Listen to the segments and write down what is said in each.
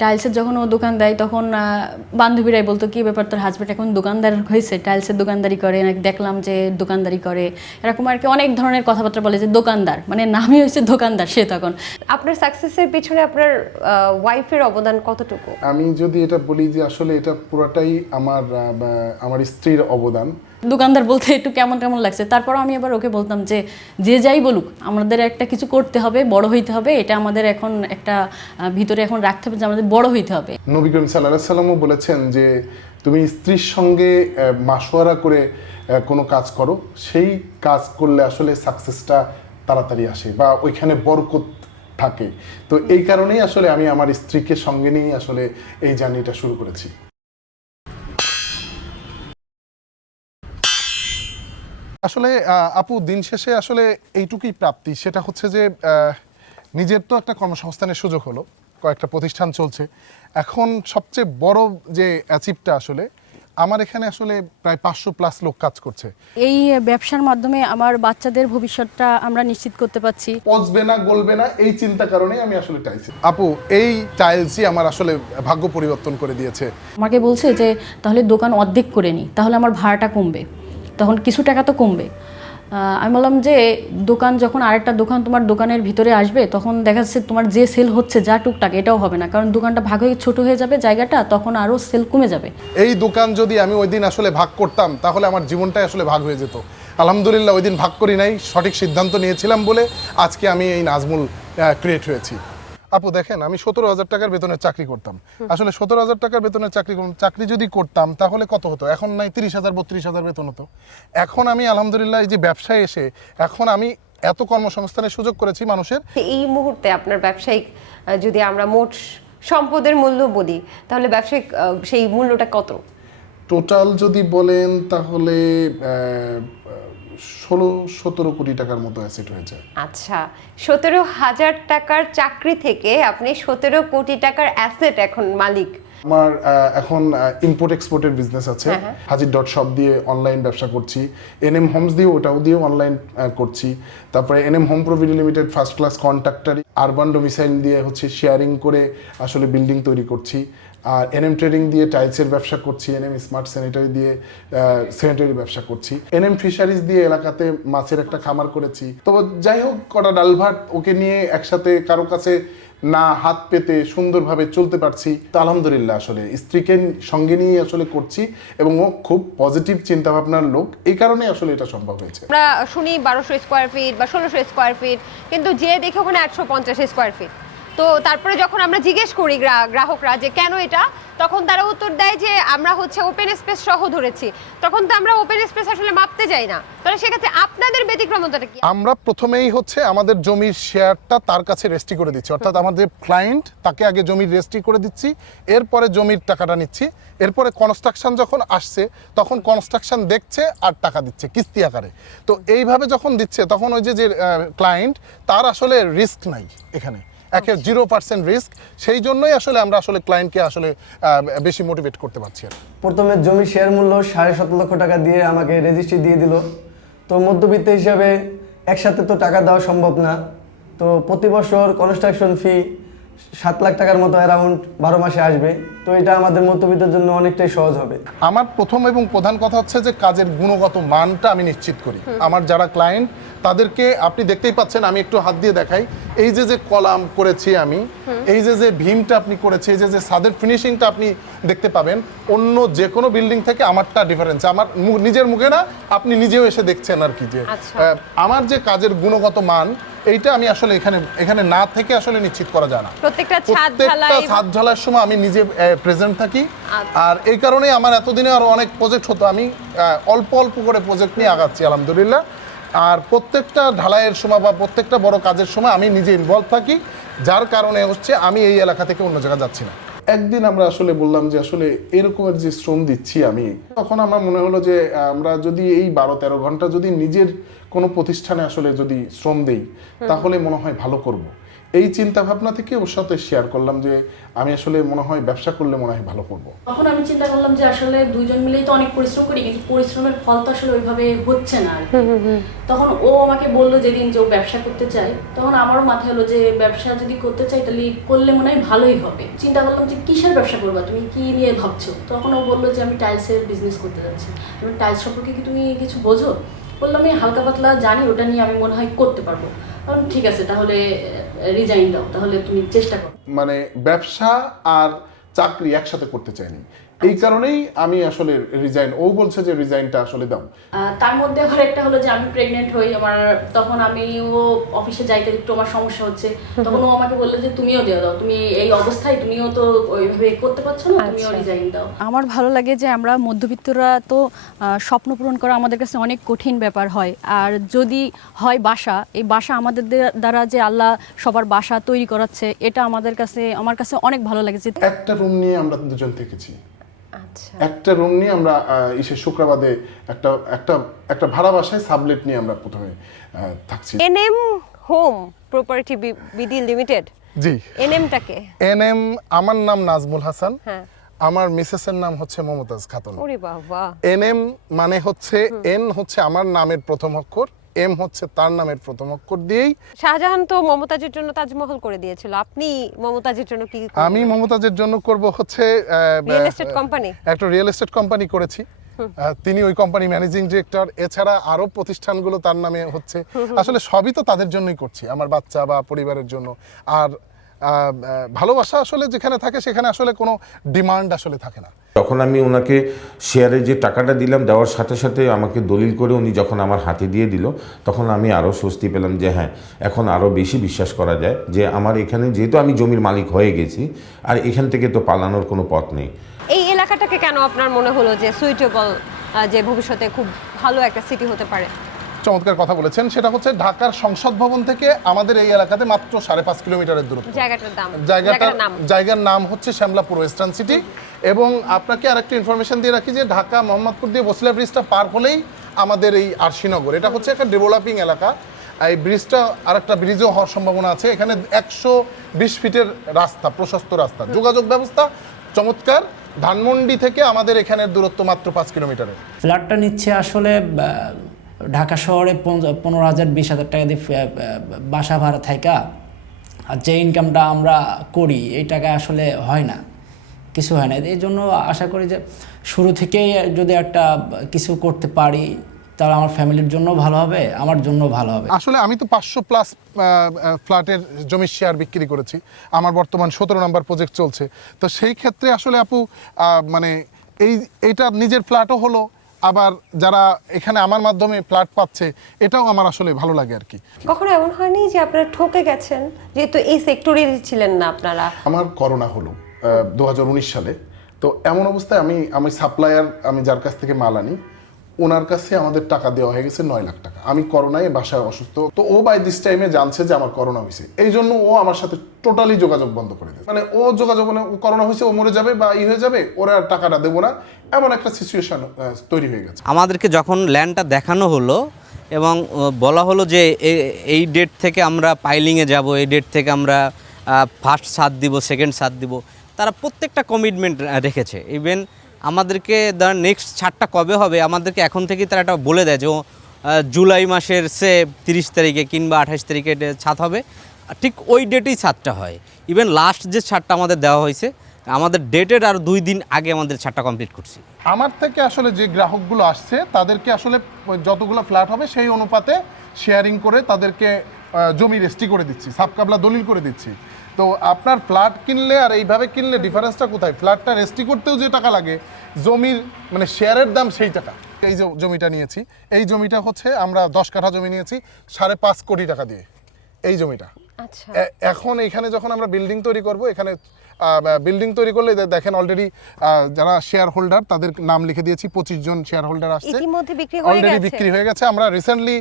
টাইলসের যখন ও দোকান দেয় তখন বান্ধবীরাই বলতো কি ব্যাপার, তোর হাজব্যান্ড এখন দোকানদার হয়েছে, টাইলসের দোকানদারি করে, নাকি দেখলাম যে দোকানদারি করে, এরকম আর কি অনেক ধরনের কথাবার্তা বলে যে দোকানদার, মানে নামই হয়েছে দোকানদার সে তখন। আপনার সাকসেসের পিছনে আপনার ওয়াইফের অবদান কতটুকু? আমি যদি এটা বলি যে আসলে এটা পুরোটাই আমার স্ত্রীর অবদান। দোকানদার বলতে একটু কেমন কেমন লাগছে, তারপর আমি আবার ওকে বলতাম যে যে যাই বলুক আমাদের একটা কিছু করতে হবে, বড় হইতে হবে, এটা আমাদের এখন একটা ভিতরে এখন রাখতে হবে যে আমাদের বড় হইতে হবে। নবী করিম সাল্লাল্লাহু আলাইহি ওয়াসাল্লামও বলেছেন যে তুমি স্ত্রীর সঙ্গে মাশওয়ারা করে কোনো কাজ করো, সেই কাজ করলে আসলে সাকসেসটা তাড়াতাড়ি আসে বা ওইখানে বরকত থাকে। তো এই কারণেই আসলে আমি আমার স্ত্রীকে সঙ্গে নিয়েই আসলে এই জার্নিটা শুরু করেছি। আসলে আপু দিন শেষে আসলে এইটুকুই প্রাপ্তি, সেটা হচ্ছে যে নিজের তো একটা কর্মসংস্থানের সুযোগ হলো, কয়েকটা প্রতিষ্ঠান চলছে। এখন সবচেয়ে বড় যে অ্যাচিভটা আসলে আমার এখানে আসলে প্রায় 500+ লোক কাজ করছে। এই ব্যবসার মাধ্যমে আমার বাচ্চাদের ভবিষ্যৎটা আমরা নিশ্চিত করতে পারছি। পচবে না, গলবে না, এই চিন্তা কারণেই আমি আসলে টাইলস। আপু এই টাইলসই আমার আসলে ভাগ্য পরিবর্তন করে দিয়েছে। আমাকে বলছে যে তাহলে দোকান অর্ধেক করে নিই, তাহলে আমার ভাড়াটা কমবে, তখন কিছু টাকা তো কমবে। আমি বললাম যে দোকান যখন আরেকটা দোকান তোমার দোকানের ভিতরে আসবে তখন দেখা যাচ্ছে তোমার যে সেল হচ্ছে যা টুকটাক এটাও হবে না, কারণ দোকানটা ভাগ হয়ে ছোট হয়ে যাবে জায়গাটা, তখন আরও সেল কমে যাবে। এই দোকান যদি আমি ওই দিন আসলে ভাগ করতাম তাহলে আমার জীবনটাই আসলে ভাগ হয়ে যেত। আলহামদুলিল্লাহ ওই দিন ভাগ করি নাই, সঠিক সিদ্ধান্ত নিয়েছিলাম বলে আজকে আমি এই নাজমুল ক্রিয়েট হয়েছি। আপু দেখেন, আমি 17,000 টাকার বেতনের চাকরি করতাম। আসলে 17,000 টাকার বেতনের চাকরি যদি করতাম তাহলে কত হতো? এখন নাই 30,000 32,000 বেতন হতো। এখন আমি আলহামদুলিল্লাহ এই যে ব্যবসায় এসে এখন আমি এত কর্মসংস্থানের সুযোগ করেছি মানুষের। এই মুহূর্তে আপনার ব্যবসায়িক যদি আমরা মোট সম্পদের মূল্য বলি তাহলে ব্যবসায়িক সেই মূল্যটা কত? টোটাল যদি বলেন তাহলে 16-17 কোটি টাকার মতো অ্যাসেট হয়ে যায়। আচ্ছা, 17,000 টাকার চাকরি থেকে আপনি 17 কোটি টাকার অ্যাসেট এখন মালিক। আমার এখন ইম্পোর্ট এক্সপোর্টের বিজনেস আছে। হাজির ডট শপ দিয়ে অনলাইন ব্যবসা করছি, এনএম হোমস দিয়ে ওটাও দিয়ে অনলাইন করছি। তারপরে এনএম হোম প্রভিডি limited first class contractor, urban domicile দিয়ে হচ্ছে শেয়ারিং করে আসলে বিল্ডিং তৈরি করছি। আর এনএম ট্রেডিং দিয়ে টাইলসের ব্যবসা করছি, এনএম স্মার্ট স্যানিটারি দিয়ে স্যানিটারি ব্যবসা করছি, এনএম ফিশারিজ দিয়ে এলাকাতে মাছের একটা খামার করেছি। তো যাই হোক, কটা ডাল ভাত ওকে নিয়ে একসাথে কারো কাছে না হাত পেতে সুন্দরভাবে চলতে পারছি। তো আলহামদুলিল্লাহ আসলে স্ত্রীকে সঙ্গে নিয়ে আসলে করছি এবং ও খুব পজিটিভ চিন্তা ভাবনার লোক, এই কারণে আসলে এটা সম্ভব হয়েছে। আমরা শুনি 1200 স্কোয়ার ফিট বা 1600 স্কোয়ার ফিট, কিন্তু যে দেখে ওখানে 850 স্কোয়ার ফিট। তো তারপরে যখন আমরা জিজ্ঞেস করি গ্রাহকরা যে কেন এটা, তখন তারা উত্তর দেয় যে আমরা হচ্ছে ওপেন স্পেস সহ ধরেছি। তখন তো আমরা ওপেন স্পেস আসলে মাপতে যাই না, তাহলে সেক্ষেত্রে আপনাদের ব্যতিক্রমতাটা কি? আমরা প্রথমেই হচ্ছে আমাদের জমির শেয়ারটা তার কাছে রেজিস্ট্রি করে দিচ্ছি, অর্থাৎ আমাদের ক্লায়েন্ট তাকে আগে জমির রেজিস্ট্রি করে দিচ্ছি, এরপরে জমির টাকাটা নিচ্ছি। এরপরে কনস্ট্রাকশন যখন আসছে তখন কনস্ট্রাকশন দেখছে আর টাকা দিচ্ছে কিস্তি আকারে। তো এইভাবে যখন দিচ্ছে তখন ওই যে ক্লায়েন্ট তার আসলে রিস্ক নাই এখানে, 0% রিস্ক। সেই জন্যই আসলে আমরা আসলে ক্লায়েন্টকে আসলে বেশি মোটিভেট করতে পারছি। প্রথমে জমির শেয়ার মূল্য 7.5 লক্ষ টাকা দিয়ে আমাকে রেজিস্ট্রি দিয়ে দিল। তো মধ্যবিত্ত হিসাবে একসাথে তো টাকা দেওয়া সম্ভব না। তো প্রতি বছর কনস্ট্রাকশন ফি 7 লাখ টাকার মতো অ্যারাউন্ড 12 মাসে আসবে। তো এটা আমাদের মধ্যবিত্তের জন্য অনেকটাই সহজ হবে। আমার প্রথম এবং প্রধান কথা হচ্ছে যে কাজের গুণগত মানটা আমি নিশ্চিত করি। আমার যারা ক্লায়েন্ট তাদেরকে আপনি দেখতেই পাচ্ছেন, আমি একটু হাত দিয়ে দেখাই, এই যে কলাম করেছি আমি, এই যে ভীমটা আপনি করেছি, এই যে ছাদের ফিনিশিংটা আপনি দেখতে পাবেন, অন্য যে কোনো বিল্ডিং থেকে আমারটা ডিফারেন্স। আমার নিজের মুখে না, আপনি নিজেও এসে দেখছেন আর কি, যে আমার যে কাজের গুণগত মান এইটা আমি আসলে এখানে না থেকে আসলে নিশ্চিত করা যায় না। প্রত্যেকটা ছাদ ঢালাইয়ের সময় আমি নিজে প্রেজেন্ট থাকি। আর এই কারণেই আমার এতদিনে আরো অনেক প্রজেক্ট হতো, আমি অল্প অল্প করে প্রজেক্ট নিয়ে আগাচ্ছি আলহামদুলিল্লাহ। আর প্রত্যেকটা ঢালাইয়ের সময় বা প্রত্যেকটা বড় কাজের সময় আমি নিজে ইনভলভ থাকি, যার কারণে হচ্ছে আমি এই এলাকা থেকে অন্য জায়গায় যাচ্ছি না। একদিন আমরা আসলে বললাম যে আসলে এরকমের যে শ্রম দিচ্ছি আমি, তখন আমার মনে হলো যে আমরা যদি এই 12-13 ঘন্টা যদি নিজের কোনো প্রতিষ্ঠানে আসলে যদি শ্রম দেই তাহলে মনে হয় ভালো করব। এই চিন্তা ভাবনা থেকে ওর সাথে শেয়ার করলাম যে আমি আসলে মনে হয় ব্যবসা করলে মনে হয় ভালো করব। তখন আমি চিন্তা করলাম যে আসলে দুইজন মিলেই তো অনেক পরিশ্রম করি, কিন্তু পরিশ্রমের ফল তো আসলে ওইভাবে হচ্ছে না আর কি। তখন ও আমাকে বললো যেদিন যে ও ব্যবসা করতে চায়, তখন আমারও মাথায় হলো যে ব্যবসা যদি করতে চাই তাহলে করলে মনে হয় ভালোই হবে। চিন্তা করলাম যে কিসের ব্যবসা করবা, তুমি কি নিয়ে ভাবছো? তখন ও বললো যে আমি টাইলসের বিজনেস করতে যাচ্ছি। আমি টাইলস সম্পর্কে কি তুমি কিছু বোঝো? বললাম আমি হালকা পাতলা জানি, ওটা নিয়ে আমি মনে হয় করতে পারবো। কারণ ঠিক আছে, তাহলে রিজাইন দাও, তাহলে তুমি চেষ্টা করো। মানে ব্যবসা আর চাকরি একসাথে করতে চাইনি, এই কারণেই আমি আসলে রিজাইন, ও বলছে যে রিজাইনটা আসলে দাও। তার মধ্যে আবার একটা হলো যে আমি প্রেগনেন্ট হই, আমার তখন ও অফিসে যাইতে একটু আমার সমস্যা হচ্ছে, তখন ও আমাকে বললো যে তুমিও দিয়ে দাও, তুমি এই অবস্থায় তুমিও তো ওইভাবে করতে পারছো না, তুমিও রিজাইন দাও। আমার ভালো লাগে যে আমরা মধ্যবিত্তরা তো স্বপ্ন পূরণ করা আমাদের কাছে অনেক কঠিন ব্যাপার হয়, আর যদি হয় বাসা, এই বাসা আমাদের দ্বারা যে আল্লাহ সবার বাসা তৈরি করাচ্ছে, এটা আমার কাছে অনেক ভালো লাগে। যে একটা রুম নিয়ে আমরা দুজন থেকেছি, আচ্ছা, একটা রুম নিয়ে আমরা শুক্রবারে একটা ভাড়া বাসায় সাবলেট নিয়ে আমরা প্রথমে থাকছি। NM home property BD limited, জি। এনএমটাকে? এনএম আমার নাম নাজমুল হাসান, হ্যাঁ। আমার মিসেসের নাম হচ্ছে মমতাজ খাতুন। ওরে বাবা। এনএম মানে হচ্ছে এন হচ্ছে আমার নামের প্রথম অক্ষর, এম হচ্ছে তার নামের প্রথম অক্ষর দিয়েই। শাহজাহান তো মমতাজের জন্য তাজমহল করে দিয়েছিল, আপনি মমতাজের জন্য কি? আমি মমতাজের জন্য করব হচ্ছে রিয়েল এস্টেট কোম্পানি, একটা রিয়েল এস্টেট কোম্পানি করেছি। তিনি ওই কোম্পানি ম্যানেজিং ডিরেক্টর, এছাড়া আরো প্রতিষ্ঠানগুলো তার নামে হচ্ছে। আসলে সবই তো তাদের জন্যই করছি, আমার বাচ্চা বা পরিবারের জন্য। আর ভালোবাসা আসলে যেখানে থাকে সেখানে আসলে কোনো ডিমান্ড আসলে থাকে না। তখন আমি ওনাকে শেয়ারে যে টাকাটা দিলাম, দেওয়ার সাথে সাথে আমাকে দলিল করে উনি যখন আমার হাতে দিয়ে দিল, তখন আমি আরও স্বস্তি পেলাম যে হ্যাঁ, এখন আরও বেশি বিশ্বাস করা যায় যে আমার এখানে যেহেতু আমি জমির মালিক হয়ে গেছি, আর এখান থেকে তো পালানোর কোনো পথ নেই। এই এলাকাটাকে কেন আপনার মনে হলো যে সুইটেবল, যে ভবিষ্যতে খুব ভালো একটা সিটি হতে পারে? চমৎকার কথা বলেছেন। সেটা হচ্ছে ঢাকার সংসদ ভবন থেকে আমাদের এই এলাকাতে মাত্র 5.5 কিলোমিটারের দূরত্ব। জায়গার নাম হচ্ছে শ্যামলাপুর ওয়েস্টার্ন সিটি। এবং আপনাকে আরেকটা ইনফরমেশন দিয়ে রাখি যে ঢাকা মোহাম্মদপুর দিয়ে বসিলা ব্রিজটা পার হলেই আমাদের এই আরশিনগর, এটা হচ্ছে একটা ডেভেলপিং এলাকা। এই ব্রিজটা আরেকটা ব্রিজও হওয়ার সম্ভাবনা আছে। এখানে 120 ফিটের রাস্তা, প্রশস্ত রাস্তা, যোগাযোগ ব্যবস্থা চমৎকার। ধানমন্ডি থেকে আমাদের এখানের দূরত্ব মাত্র 5 কিলোমিটারের। ফ্ল্যাটটা নিচ্ছে আসলে ঢাকা শহরে 15,000 20,000 টাকা দিয়ে বাসা ভাড়া থাকা, আর যে ইনকামটা আমরা করি এই টাকা আসলে হয় না, কিছু হয় না। এই জন্য আশা করি যে শুরু থেকেই যদি একটা কিছু করতে পারি তাহলে আমার ফ্যামিলির জন্য ভালো হবে, আমার জন্য ভালো হবে। আসলে আমি তো 500+ ফ্ল্যাটের জমির শেয়ার বিক্রি করেছি, আমার বর্তমান 17 নম্বর প্রজেক্ট চলছে। তো সেই ক্ষেত্রে আসলে আপু মানে এইটা নিজের ফ্ল্যাটও হলো, আবার যারা এখানে আমার মাধ্যমে ফ্ল্যাট পাচ্ছে এটাও আমার আসলে ভালো লাগে আর কি। কখনো এমন হয়নি যে আপনারা ঠকে গেছেন, যেহেতু এই সেক্টরের ছিলেন না আপনারা? আমার করোনা হলো 2019 সালে। তো এমন অবস্থায় আমি সাপ্লায়ার, আমি যার কাছ থেকে মাল আনি, ওনার কাছে আমাদের টাকা দেওয়া হয়ে গেছে 9 লাখ টাকা। আমি করোনায় বাসায় অসুস্থ, তো ও বাই দিস টাইমে জানছে যে আমার করোনা হয়েছে, এই জন্য ও আমার সাথে টোটালি যোগাযোগ বন্ধ করে দেয়। মানে ও যোগাযোগ, মানে করোনা হয়েছে, ও মরে যাবে বা হয়ে যাবে, ওরা আর টাকাটা দেবো না, এমন একটা সিচুয়েশন তৈরি হয়ে গেছে। আমাদেরকে যখন ল্যান্ডটা দেখানো হলো এবং বলা হলো যে এই ডেট থেকে আমরা পাইলিংয়ে যাব, এই ডেট থেকে আমরা ফার্স্ট ছাদ দিব, সেকেন্ড ছাদ দিব, তারা প্রত্যেকটা কমিটমেন্ট রেখেছে। ইভেন আমাদেরকে নেক্সট ছাদটা কবে হবে আমাদেরকে এখন থেকেই তারা একটা বলে দেয় যে জুলাই মাসের 30 তারিখে কিংবা 28 তারিখে ছাদ হবে, ঠিক ওই ডেটেই ছাদটা হয়। ইভেন লাস্ট যে ছাদটা আমাদের দেওয়া হয়েছে, আমাদের ডেটের আর 2 দিন আগে আমাদের ছাদটা কমপ্লিট করছি। আমার থেকে আসলে যে গ্রাহকগুলো আসছে তাদেরকে আসলে যতগুলো ফ্ল্যাট হবে সেই অনুপাতে শেয়ারিং করে তাদেরকে জমি রেজিস্ট্রি করে দিচ্ছি, সাবকাবলা দলিল করে দিচ্ছি। তো আপনার ফ্ল্যাট কিনলে আর এইভাবে কিনলে ডিফারেন্সটা কোথায়? ফ্ল্যাটটা রেজিস্ট্রি করতেও যে টাকা লাগে, জমির মানে শেয়ারের দাম সেই টাকা। এই যে জমিটা নিয়েছি, এই জমিটা হচ্ছে আমরা 10 কাঠা জমি নিয়েছি 5.5 কোটি টাকা দিয়ে, এই জমিটা। আচ্ছা। এখন এখানে যখন আমরা বিল্ডিং তৈরি করব, এখানে বিল্ডিং তৈরি করলে দেখেন অলরেডি যারা শেয়ার হোল্ডার তাদের নাম লিখে দিয়েছি, 25 জন শেয়ার হোল্ডার আসছে, ইতিমধ্যে বিক্রি হয়ে অলরেডি গেছে। বিক্রি হয়ে গেছে। আমরা রিসেন্টলি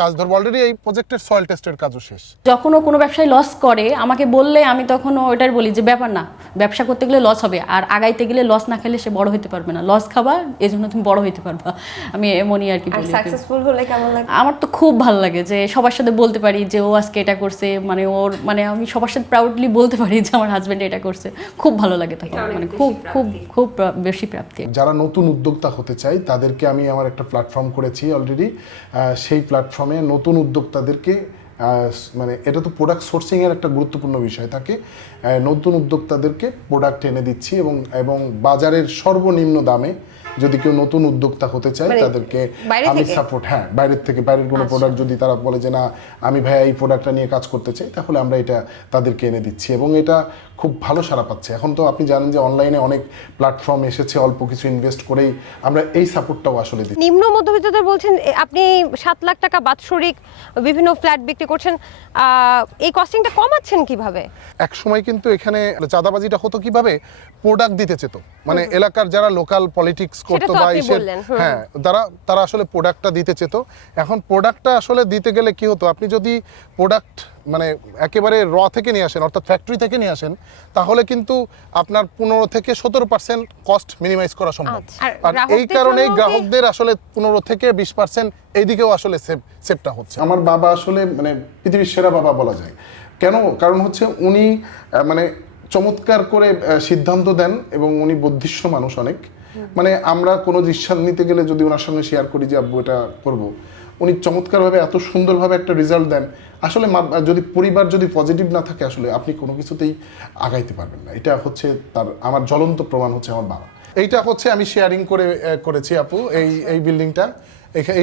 কাজ ধরবো, অলরেডি এই প্রজেক্টের সয়েল টেস্টের কাজও শেষ। যখন কোনো ব্যবসায়ী লস করে আমাকে বললে আমি তখন ওটার বলি যে ব্যাপার না, ব্যবসা করতে গেলে লস হবে, আর আগাইতে গেলে লস না খেলে সে বড় হতে পারবে না, লস খাবা এজন্য তুমি বড় হতে পারবা, আমি এমনই আর কি আর বলি। সাকসেসফুল হলে কেমন লাগে? আমার তো খুব ভালো লাগে যে সবার সাথে বলতে পারি যে ও আজকে এটা করছে, মানে ওর মানে আমি সবার সাথে প্রাউডলি বলতে পারি যে আমার হাজবেন্ড এটা করছে, খুব ভালো লাগে তখন, মানে খুব খুব খুব বেশি প্রাপ্তি। যারা নতুন উদ্যোক্তা হতে চায় তাদেরকে আমি আমার একটা প্ল্যাটফর্ম করেছি অলরেডি, সেই প্ল্যাটফর্মে নতুন উদ্যোক্তাদেরকে মানে এটা তো প্রোডাক্ট সোর্সিংয়ের একটা গুরুত্বপূর্ণ বিষয় থাকে, নতুন উদ্যোক্তাদেরকে প্রোডাক্ট এনে দিচ্ছি এবং বাজারের সর্বনিম্ন দামে যদি কেউ নতুন উদ্যোক্তা হতে চায় মানে তাদেরকে বাইরে আমি থেকে? সাপোর্ট, হ্যাঁ বাইরের থেকে, বাইরের কোনো প্রোডাক্ট যদি তারা বলে যে না আমি ভাইয়া এই প্রোডাক্টটা নিয়ে কাজ করতে চাই, তাহলে আমরা এটা তাদেরকে এনে দিচ্ছি এবং এটা খুব ভালো সাড়া পাচ্ছে। এখন তো আপনি জানেন যে অনলাইনে অনেক প্ল্যাটফর্ম এসেছে, অল্প কিছু ইনভেস্ট করেই আমরা এই সাপোর্টটাও আসলে দিচ্ছি। নিম্ন মধ্যবিত্তদের বলছেন আপনি 7 লাখ টাকা বাৎসরিক বিভিন্ন ফ্ল্যাট বিক্রি করছেন, এই কস্টিংটা কমাচ্ছেন কিভাবে? এক সময় কিন্তু এখানে চাঁদাবাজিটা হতো কিভাবে, প্রোডাক্ট দিতে চেত, মানে এলাকার যারা লোকাল পলিটিক্স করতো তো বা আপনি এসে, বললেন, হ্যাঁ তারা আসলে প্রোডাক্টটা দিতে চেত। এখন প্রোডাক্টটা আসলে দিতে গেলে কি হতো, আপনি যদি প্রোডাক্ট মানে একেবারে থেকে নিয়ে আসেন, অর্থাৎ ফ্যাক্টরি থেকে নিয়ে আসেন, তাহলে কিন্তু আপনার 15 থেকে 17% কস্ট মিনিমাইজ করা সম্ভব। আচ্ছা। আর এই গ্রাহকদের কারণেই জন্য গ্রাহকদের আসলে 15 থেকে 20% এইদিকেও আসলে সেভটা হচ্ছে। আমার বাবা আসলে মানে পৃথিবীর সেরা বাবা বলা যায়। কেন? কারণ হচ্ছে উনি মানে চমৎকার করে সিদ্ধান্ত দেন এবং উনি বুদ্ধিষ্ট মানুষ অনেক। মানে আমরা কোনো ডিসিশন নিতে গেলে যদি ওনার সঙ্গে শেয়ার করি যে আব্বু এটা করবো, উনি চমৎকারভাবে এত সুন্দরভাবে একটা রেজাল্ট দেন। আসলে যদি পরিবার যদি পজিটিভ না থাকে আসলে আপনি কোনো কিছুতেই আগাইতে পারবেন না। এটা হচ্ছে আমার জ্বলন্ত প্রমাণ হচ্ছে আমার বাবা। এইটা হচ্ছে আমি শেয়ারিং করেছি আপু, এই বিল্ডিংটা।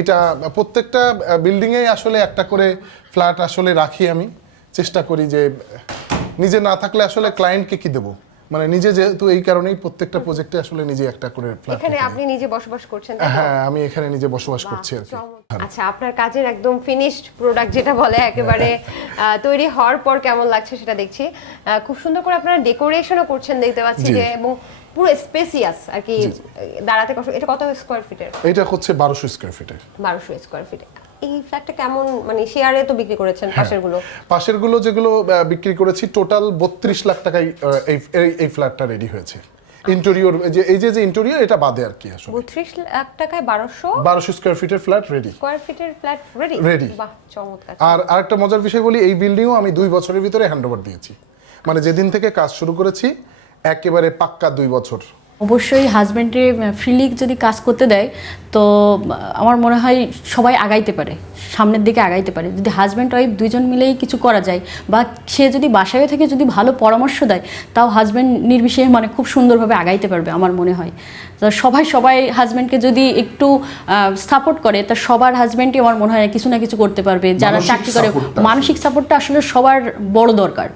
এটা প্রত্যেকটা বিল্ডিংয়েই আসলে একটা করে ফ্ল্যাট আসলে রাখি, আমি চেষ্টা করি যে নিজে না থাকলে আসলে ক্লায়েন্টকে কি দেবো, মানে নিজে যেহেতু, এই কারণেই প্রত্যেকটা প্রজেক্টে আসলে নিজে একটা করে ফ্ল্যাট। এখানে আপনি নিজে বসবাস করছেন, তাই তো? হ্যাঁ, আমি এখানে নিজে বসবাস করছি আর কি। আচ্ছা, আপনার কাজের একদম ফিনিশড প্রোডাক্ট যেটা বলে একেবারে তৈরি হওয়ার পর কেমন লাগছে সেটা দেখছি। খুব সুন্দর করে আপনারা ডেকোরেশনও করছেন দেখতে পাচ্ছি জি। যে, এবং পুরো স্পেসিয়াস আর কি, দাঁড়াতে কষ্ট। এটা কত স্কয়ার ফিটের? এটা হচ্ছে 1200 স্কয়ার ফিটের। 1200 স্কয়ার ফিট। এই ফ্ল্যাটটা কেমন, মানে শেয়ারে তো বিক্রি করেছেন পাশেরগুলো? পাশেরগুলো যেগুলো বিক্রি করেছি টোটাল 32 লাখ টাকায় এই ফ্ল্যাটটা রেডি হয়েছে। ইন্টেরিয়র এই যে ইন্টেরিয়র এটা বাদে আর কি আসলে 32 লাখ টাকায় 1200 স্কয়ার ফিটের ফ্ল্যাট রেডি। স্কয়ার ফিটের ফ্ল্যাট রেডি? Ready। বাহ, চমৎকার। আর আরেকটা মজার বিষয় বলি, এই বিল্ডিংও আমি 2 বছরের ভিতরে হ্যান্ডওভার দিয়েছি, মানে যেদিন থেকে কাজ শুরু করেছি একেবারে পাক্কা 2 বছর। অবশ্যই হাজব্যান্ডে ফ্রিলি যদি কাজ করতে দেয় তো আমার মনে হয় সবাই আগাইতে পারে, সামনের দিকে আগাইতে পারে। যদি হাজব্যান্ড ওয়াইফ দুইজন মিলেই কিছু করা যায়, বা সে যদি বাসায় থেকে যদি ভালো পরামর্শ দেয়, তাও হাজব্যান্ড নির্বিশেষে মানে খুব সুন্দরভাবে আগাইতে পারবে আমার মনে হয়। তো সবাই হাজব্যান্ডকে যদি একটু সাপোর্ট করে, তা সবার হাজব্যান্ডই আমার মনে হয় কিছু না কিছু করতে পারবে। যারা মানসিক চাকরি করে, সাপোর্টটা মানসিক সাপোর্টটা আসলে সবার বড় দরকার।